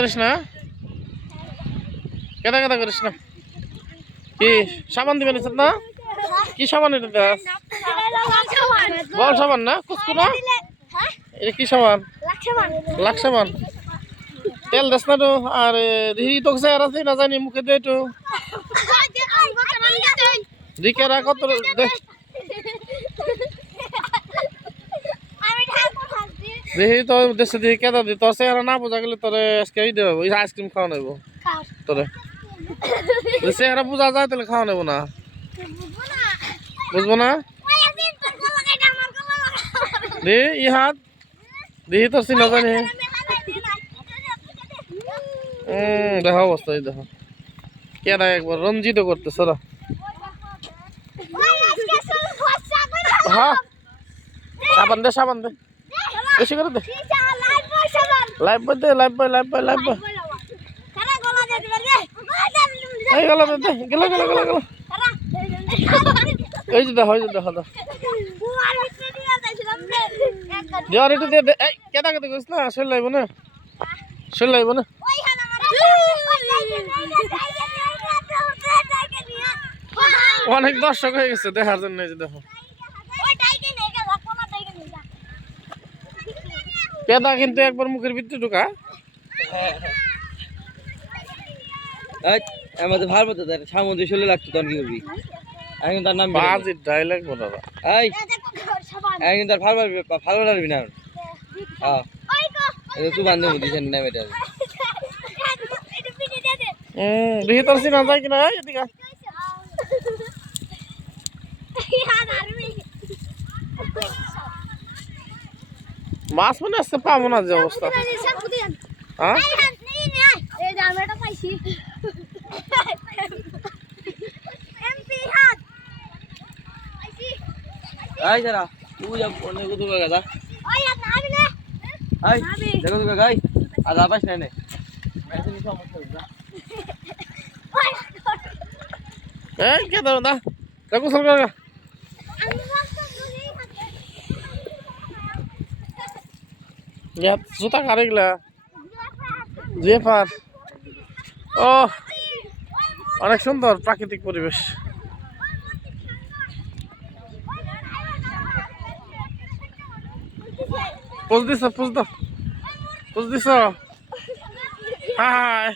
করিস না, কেদা কেদা করিস না। কি সাবান দিবেন না? কি সাবান এটা দেস? বল সাবান না, কুচকু না? এটা কি সাবান? লাখ সাবান। তেল দেস না তো? আর দিহি তো চেহারা আছে না জানি, মুখে দে একটু দিকে রাখ তো দে। দেখি তো দেশে দেখি কেদা দি, তোর চেহারা না বোঝা গেলে তোরে আজকে দেবো, আইসক্রিম খাওয়া নেব তোরে। চেহারা বোঝা যায় তাহলে খাওয়া নেবো না, বুঝবো না? দে ই হাত দেখি তোর চিনা জানি। দেখো অবস্থা, দেখো কেদা একবার রঞ্জিত করতেছ। হ্যাঁ সাবান দে, সাবান দে, বেশি করে দে। লাইফ বয় দে, লাইফ বয়, লাইফ বয়, লাইফ বয়। এই গেল দে, গেল গেল গেল গেল। এই যে দেখো, এই যে দেখো দেওয়ার একটু দিয়ে দে। এই কেদা কেদা করিস না, শরীর লাগবো না, শরীর লাগবো না। অনেক দর্শক হয়ে গেছে দেখার জন্য, এই যে দেখো কেদা কিন্তু একবার মুখের ভিতরে ঢুকা। আমাদের ভার মতো সামুদ্রিক শৈলী লাগতো, তখন কি করবি? এখন তার নাম বাজির ডায়লগ বলা। এই এখন তার ভালো পারবি না। হ্যাঁ তুই বান্ধব দিছেন না এটা। দেখি তোর চিনা যায় কিনা। এদিকে মাছ মনে আসছে পাবো না যে অবস্থা। হ্যাঁ এই যারা তুই অনেক দূর গেছা। এই দেখো তো গাই আর আবাস নাই নাই এই কে দাও দা দেখো সরকার জুতা কারেগলা জেফার। ও অনেক সুন্দর প্রাকৃতিক পরিবেশ। পোজ দিছ, পোজ দাও, পোজ দিছ। হাই